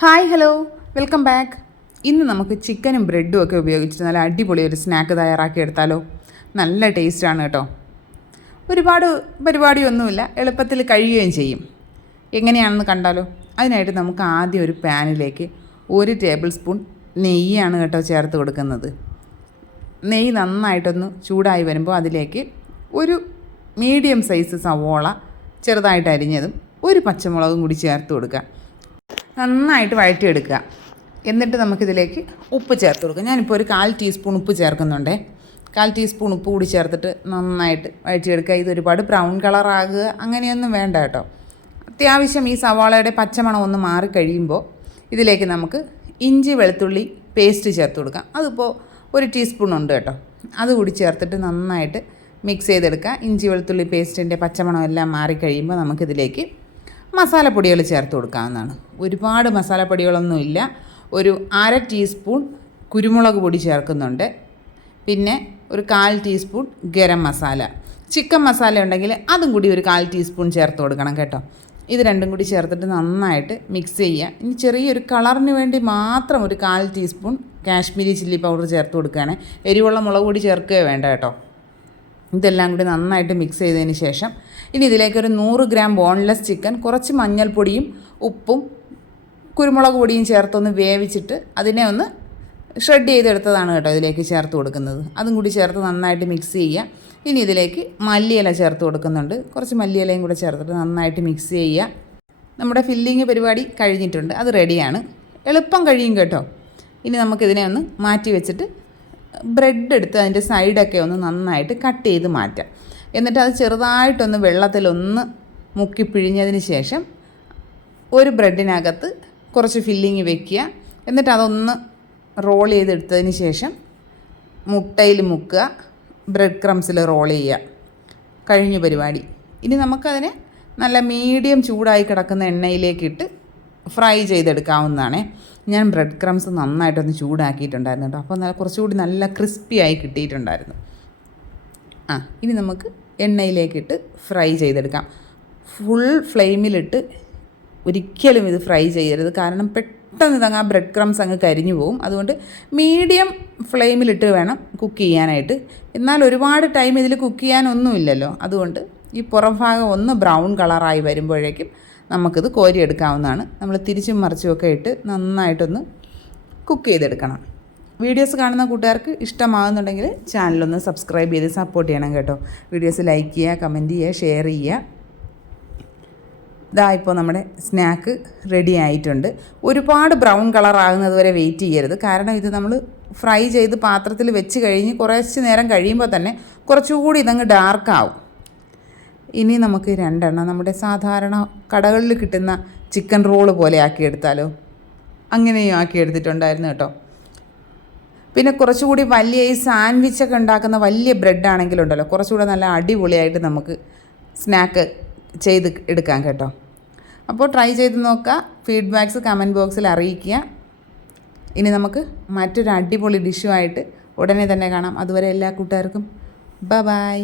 Hi hello welcome back. ഇന്ന് നമുക്ക് ചിക്കനും ബ്രെഡും ഒക്കെ ഉപയോഗിച്ചിട്ട് നല്ല അടിപൊളി ഒരു സ്നാക്ക് തയ്യാറാക്കി എടുത്താലോ. നല്ല ടേസ്റ്റാണ് കേട്ടോ. ഒരുപാട് പരിപാടിയൊന്നുമില്ല, എളുപ്പത്തിൽ കഴിയുകയും ചെയ്യും. എങ്ങനെയാണെന്ന് കണ്ടാലോ. അതിനായിട്ട് നമുക്ക് ആദ്യം ഒരു പാനിലേക്ക് 1 ടേബിൾ സ്പൂൺ നെയ്യാണ് കേട്ടോ ചേർത്ത് കൊടുക്കുന്നത്. നെയ്യ് നന്നായിട്ടൊന്ന് ചൂടായി വരുമ്പോൾ അതിലേക്ക് ഒരു മീഡിയം സൈസ് സവോള ചെറുതായിട്ട് അരിഞ്ഞതും ഒരു പച്ചമുളകും കൂടി ചേർത്ത് കൊടുക്കുക. നന്നായിട്ട് വഴറ്റിയെടുക്കുക. എന്നിട്ട് നമുക്കിതിലേക്ക് ഉപ്പ് ചേർത്ത് കൊടുക്കുക. ഞാനിപ്പോൾ ഒരു 1/4 ടീസ്പൂൺ ഉപ്പ് ചേർക്കുന്നുണ്ടേ. 1/4 ടീസ്പൂൺ ഉപ്പ് കൂടി ചേർത്തിട്ട് നന്നായിട്ട് വഴറ്റിയെടുക്കുക. ഇതൊരുപാട് ബ്രൗൺ കളറാകുക അങ്ങനെയൊന്നും വേണ്ട കേട്ടോ. അത്യാവശ്യം ഈ സവാളയുടെ പച്ചമണം ഒന്ന് മാറിക്കഴിയുമ്പോൾ ഇതിലേക്ക് നമുക്ക് ഇഞ്ചി വെളുത്തുള്ളി പേസ്റ്റ് ചേർത്ത് കൊടുക്കാം. അതിപ്പോൾ 1 ടീസ്പൂൺ ഉണ്ട് കേട്ടോ. അതുകൂടി ചേർത്തിട്ട് നന്നായിട്ട് മിക്സ് ചെയ്തെടുക്കുക. ഇഞ്ചി വെളുത്തുള്ളി പേസ്റ്റിൻ്റെ പച്ചമണം എല്ലാം മാറിക്കഴിയുമ്പോൾ നമുക്കിതിലേക്ക് മസാലപ്പൊടികൾ ചേർത്ത് കൊടുക്കാവുന്നതാണ്. ഒരുപാട് മസാലപ്പൊടികളൊന്നുമില്ല. ഒരു 1/2 ടീസ്പൂൺ കുരുമുളക് പൊടി ചേർക്കുന്നുണ്ട്. പിന്നെ ഒരു 1/4 ടീസ്പൂൺ ഗരം മസാല. ചിക്കൻ മസാല ഉണ്ടെങ്കിൽ അതും കൂടി ഒരു 1/4 ടീസ്പൂൺ ചേർത്ത് കൊടുക്കണം കേട്ടോ. ഇത് രണ്ടും കൂടി ചേർത്തിട്ട് നന്നായിട്ട് മിക്സ് ചെയ്യുക. ഇനി ചെറിയൊരു കളറിന് വേണ്ടി മാത്രം ഒരു 1/4 ടീസ്പൂൺ കാശ്മീരി ചില്ലി പൗഡർ ചേർത്ത് കൊടുക്കുകയാണ്. എരിവുള്ള മുളക് പൊടി ചേർക്കുക വേണ്ട കേട്ടോ. ഇതെല്ലാം കൂടി നന്നായിട്ട് മിക്സ് ചെയ്തതിന് ശേഷം ഇനി ഇതിലേക്ക് ഒരു 100 ഗ്രാം ബോൺലെസ് ചിക്കൻ, കുറച്ച് മഞ്ഞൾപ്പൊടിയും ഉപ്പും കുരുമുളക് പൊടിയും ചേർത്തൊന്ന് വേവിച്ചിട്ട് അതിനെ ഒന്ന് ഷ്രെഡ് ചെയ്തെടുത്തതാണ് കേട്ടോ ഇതിലേക്ക് ചേർത്ത് കൊടുക്കുന്നത്. അതും കൂടി ചേർത്ത് നന്നായിട്ട് മിക്സ് ചെയ്യുക. ഇനി ഇതിലേക്ക് മല്ലിയില ചേർത്ത് കൊടുക്കുന്നുണ്ട്. കുറച്ച് മല്ലിയിലയും കൂടെ ചേർത്തിട്ട് നന്നായിട്ട് മിക്സ് ചെയ്യുക. നമ്മുടെ ഫില്ലിങ് പരിപാടി കഴിഞ്ഞിട്ടുണ്ട്, അത് റെഡിയാണ്. എളുപ്പം കഴിയും കേട്ടോ. ഇനി നമുക്കിതിനെ ഒന്ന് മാറ്റി വെച്ചിട്ട് ബ്രെഡ് എടുത്ത് അതിൻ്റെ സൈഡൊക്കെ ഒന്ന് നന്നായിട്ട് കട്ട് ചെയ്ത് മാറ്റാം. എന്നിട്ട് അത് ചെറുതായിട്ടൊന്ന് വെള്ളത്തിലൊന്ന് മുക്കി പിഴിഞ്ഞതിന് ശേഷം ഒരു ബ്രെഡിനകത്ത് കുറച്ച് ഫില്ലിങ് വെക്കുക. എന്നിട്ട് അതൊന്ന് റോൾ ചെയ്തെടുത്തതിന് ശേഷം മുട്ടയിൽ മുക്കുക, ബ്രെഡ് ക്രംസിൽ റോൾ ചെയ്യുക. കഴിഞ്ഞ പരിപാടി. ഇനി നമുക്കതിനെ നല്ല മീഡിയം ചൂടായി കിടക്കുന്ന എണ്ണയിലേക്കിട്ട് ഫ്രൈ ചെയ്തെടുക്കാവുന്നതാണ്. ഞാൻ ബ്രെഡ് ക്രംസ് നന്നായിട്ടൊന്ന് ചൂടാക്കിയിട്ടുണ്ടായിരുന്നു കേട്ടോ. അപ്പോൾ കുറച്ചുകൂടി നല്ല ക്രിസ്പി ആയി കിട്ടിയിട്ടുണ്ടായിരുന്നു. ഇനി നമുക്ക് എണ്ണയിലേക്കിട്ട് ഫ്രൈ ചെയ്തെടുക്കാം. ഫുൾ ഫ്ലെയിമിലിട്ട് ഒരിക്കലും ഇത് ഫ്രൈ ചെയ്യരുത്, കാരണം പെട്ടെന്ന് ഇതങ്ങ് ആ ബ്രെഡ് ക്രംസ് അങ്ങ് കരിഞ്ഞു പോകും. അതുകൊണ്ട് മീഡിയം ഫ്ലെയിമിലിട്ട് വേണം കുക്ക് ചെയ്യാനായിട്ട്. എന്നാൽ ഒരുപാട് ടൈം ഇതിൽ കുക്ക് ചെയ്യാനൊന്നുമില്ലല്ലോ. അതുകൊണ്ട് ഈ പുറം ഭാഗം ഒന്ന് ബ്രൗൺ കളറായി വരുമ്പോഴേക്കും നമുക്കിത് കോരിയെടുക്കാവുന്നതാണ്. നമ്മൾ തിരിച്ചും മറിച്ചുമൊക്കെ ഇട്ട് നന്നായിട്ടൊന്ന് കുക്ക് ചെയ്തെടുക്കണം. വീഡിയോസ് കാണുന്ന കൂട്ടുകാർക്ക് ഇഷ്ടമാകുന്നുണ്ടെങ്കിൽ ചാനലൊന്ന് സബ്സ്ക്രൈബ് ചെയ്ത് സപ്പോർട്ട് ചെയ്യണം കേട്ടോ. വീഡിയോസ് ലൈക്ക് ചെയ്യുക, കമൻറ്റ് ചെയ്യുക, ഷെയർ ചെയ്യുക. ഇതാ ഇപ്പോൾ നമ്മുടെ സ്നാക്ക് റെഡി ആയിട്ടുണ്ട്. ഒരുപാട് ബ്രൗൺ കളർ ആകുന്നത് വരെ വെയിറ്റ് ചെയ്യരുത്, കാരണം ഇത് നമ്മൾ ഫ്രൈ ചെയ്ത് പാത്രത്തിൽ വെച്ച് കഴിഞ്ഞ് കുറച്ച് നേരം കഴിയുമ്പോൾ തന്നെ കുറച്ചുകൂടി ഇതങ്ങ് ഡാർക്കാവും. ഇനി നമുക്ക് 2 നമ്മുടെ സാധാരണ കടകളിൽ കിട്ടുന്ന ചിക്കൻ റോള് പോലെ ആക്കിയെടുത്താലോ. അങ്ങനെയും ആക്കിയെടുത്തിട്ടുണ്ടായിരുന്നു കേട്ടോ. പിന്നെ കുറച്ചുകൂടി വലിയ ഈ സാൻഡ്വിച്ചൊക്കെ ഉണ്ടാക്കുന്ന വലിയ ബ്രെഡാണെങ്കിലുണ്ടല്ലോ, കുറച്ചുകൂടെ നല്ല അടിപൊളിയായിട്ട് നമുക്ക് സ്നാക്ക് ചെയ്ത് എടുക്കാം കേട്ടോ. അപ്പോൾ ട്രൈ ചെയ്ത് നോക്കുക. ഫീഡ്ബാക്ക്സ് കമൻറ്റ് ബോക്സിൽ അറിയിക്കുക. ഇനി നമുക്ക് മറ്റൊരു അടിപൊളി ഡിഷുമായിട്ട് ഉടനെ തന്നെ കാണാം. അതുവരെ എല്ലാ കൂട്ടുകാർക്കും ബൈ.